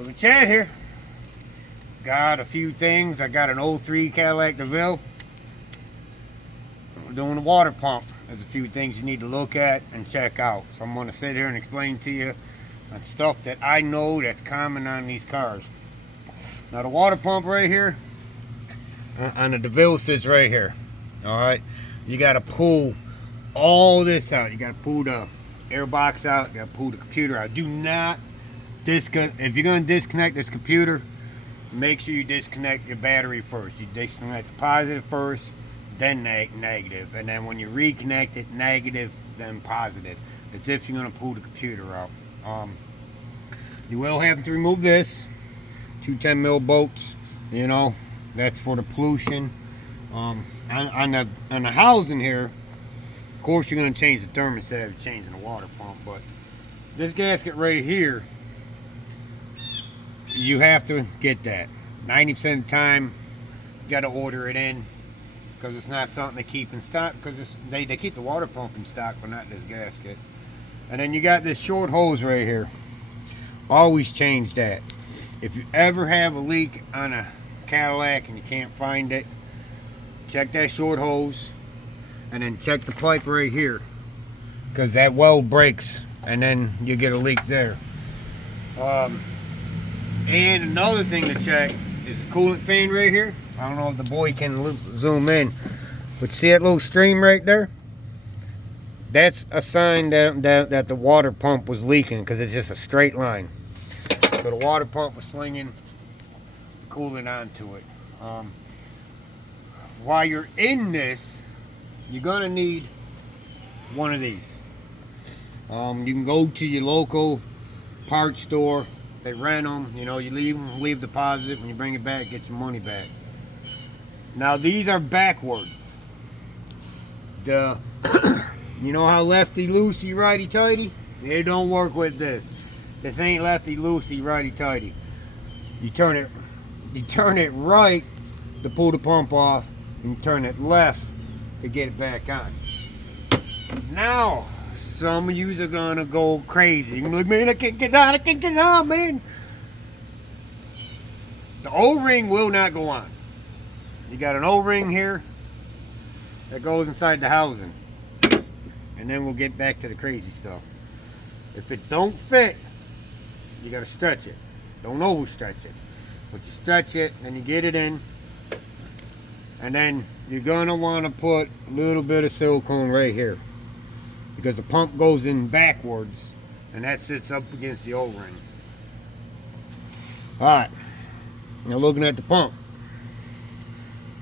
Well, the Chad here. Got a few things. I got an 03 Cadillac DeVille. We're doing a water pump. There's a few things you need to look at and check out. So I'm going to sit here and explain to you on stuff that I know that's common on these cars. Now the water pump right here on the DeVille sits right here. Alright, you got to pull all this out. You got to pull the air box out. You got to pull the computer out. Do not disconnect. If you're going to disconnect this computer, make sure you disconnect your battery first. You disconnect the positive first, then negative, and then when you reconnect it, negative, then positive. It's if you're going to pull the computer out. You will have to remove this. 2 10 mil bolts, you know, that's for the pollution. On the housing here, of course you're going to change the thermostat if you're changing the water pump, but this gasket right here, you have to get that. 90% of the time, you got to order it in because it's not something they keep in stock, because they keep the water pump in stock, but not this gasket. And then you got this short hose right here. Always change that. If you ever have a leak on a Cadillac and you can't find it, check that short hose and then check the pipe right here, because that weld breaks and then you get a leak there. And another thing to check is the coolant fan right here. I don't know if the boy can zoom in, but see that little stream right there? That's a sign that the water pump was leaking, because it's just a straight line. So the water pump was slinging coolant onto it. While you're in this, you're gonna need one of these. You can go to your local parts store. They rent them. You know, you leave deposit. When you bring it back, get your money back. Now these are backwards. You know how lefty loosey, righty tighty? They don't work with this. This ain't lefty loosey, righty tighty. You turn it right to pull the pump off, and you turn it left to get it back on. Now, some of you are gonna go crazy. You're gonna be like, man, I can't get it on, man. The O-ring will not go on. You got an O-ring here that goes inside the housing. And then we'll get back to the crazy stuff. If it don't fit, you gotta stretch it. Don't overstretch it. But you stretch it, then you get it in. And then you're gonna wanna put a little bit of silicone right here, because the pump goes in backwards and that sits up against the O-ring. Alright, now looking at the pump,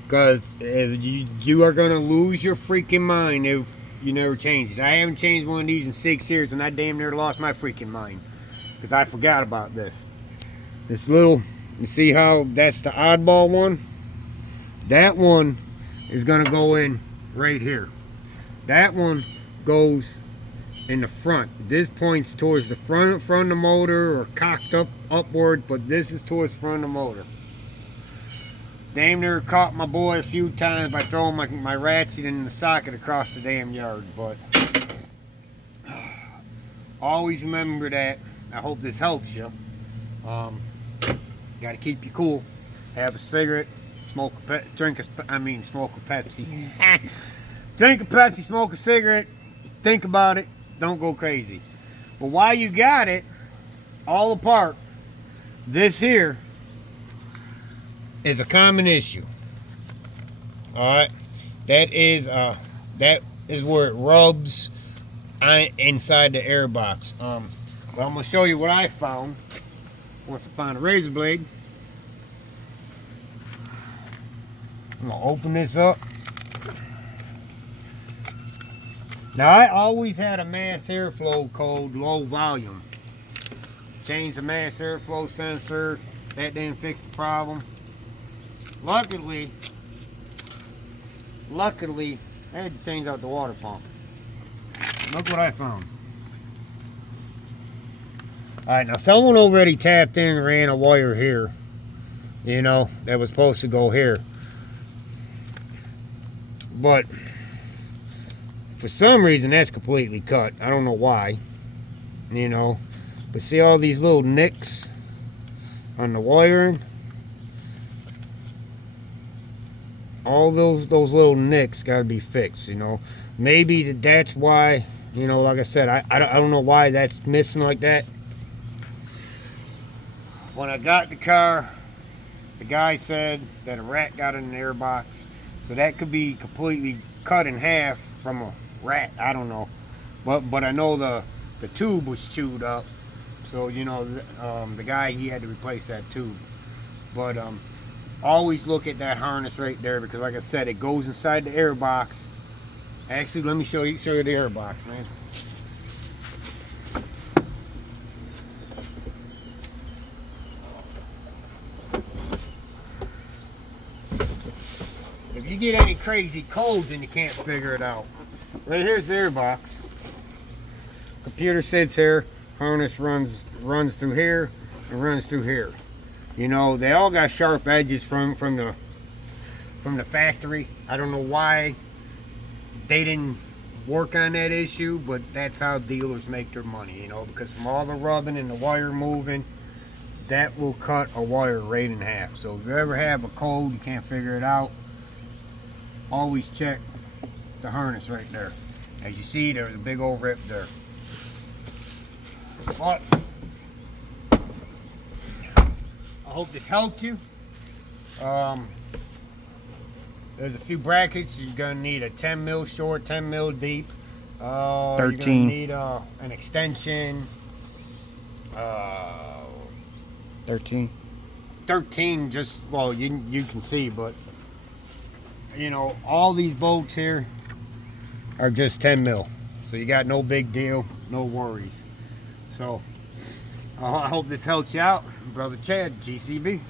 because you are gonna lose your freaking mind if you never change it. I haven't changed one of these in 6 years, and I damn near lost my freaking mind because I forgot about this. This little, you see how that's the oddball one? That one is gonna go in right here. That one goes in the front. This points towards the front of the motor, or cocked upward, but this is towards the front of the motor. Damn near caught my boy a few times by throwing my ratchet in the socket across the damn yard, but always remember that. I hope this helps you. Got to keep you cool. Have a cigarette, smoke a Pepsi. Drink a Pepsi, smoke a cigarette. Think about it. Don't go crazy. But while you got it all apart, this here is a common issue. Alright, that is where it rubs inside the air box. But I'm gonna show you what I found once I found a razor blade. I'm gonna open this up. Now I always had a mass airflow code low volume. Changed the mass airflow sensor. That didn't fix the problem. Luckily, I had to change out the water pump. Look what I found. Alright, now someone already tapped in and ran a wire here. You know, that was supposed to go here. But for some reason that's completely cut. I don't know why. You know. But see all these little nicks? on the wiring. All those little nicks got to be fixed, you know. Maybe that's why, you know, like I said, I don't know why that's missing like that. When I got the car, the guy said that a rat got in the airbox. So that could be completely cut in half from a rat. I don't know. But I know the tube was chewed up. So, you know, the guy, he had to replace that tube. But always look at that harness right there, because like I said, it goes inside the airbox. Actually, let me show you the airbox, man. If you get any crazy codes and you can't figure it out, right here's the airbox. Computer sits here, harness runs through here and runs through here. You know, they all got sharp edges from the factory. I don't know why they didn't work on that issue, but that's how dealers make their money, you know, because from all the rubbing and the wire moving, that will cut a wire right in half. So if you ever have a code, you can't figure it out, always check the harness right there. As you see, there's a big old rip there. But I hope this helped you. There's a few brackets. You're gonna need a 10 mil short, 10 mil deep. 13. You're gonna need an extension. 13. 13. Just, well, you can see, but you know, all these bolts here are just 10 mil. So you got no big deal, no worries. So I hope this helps you out. Brother Chad, G.C.B.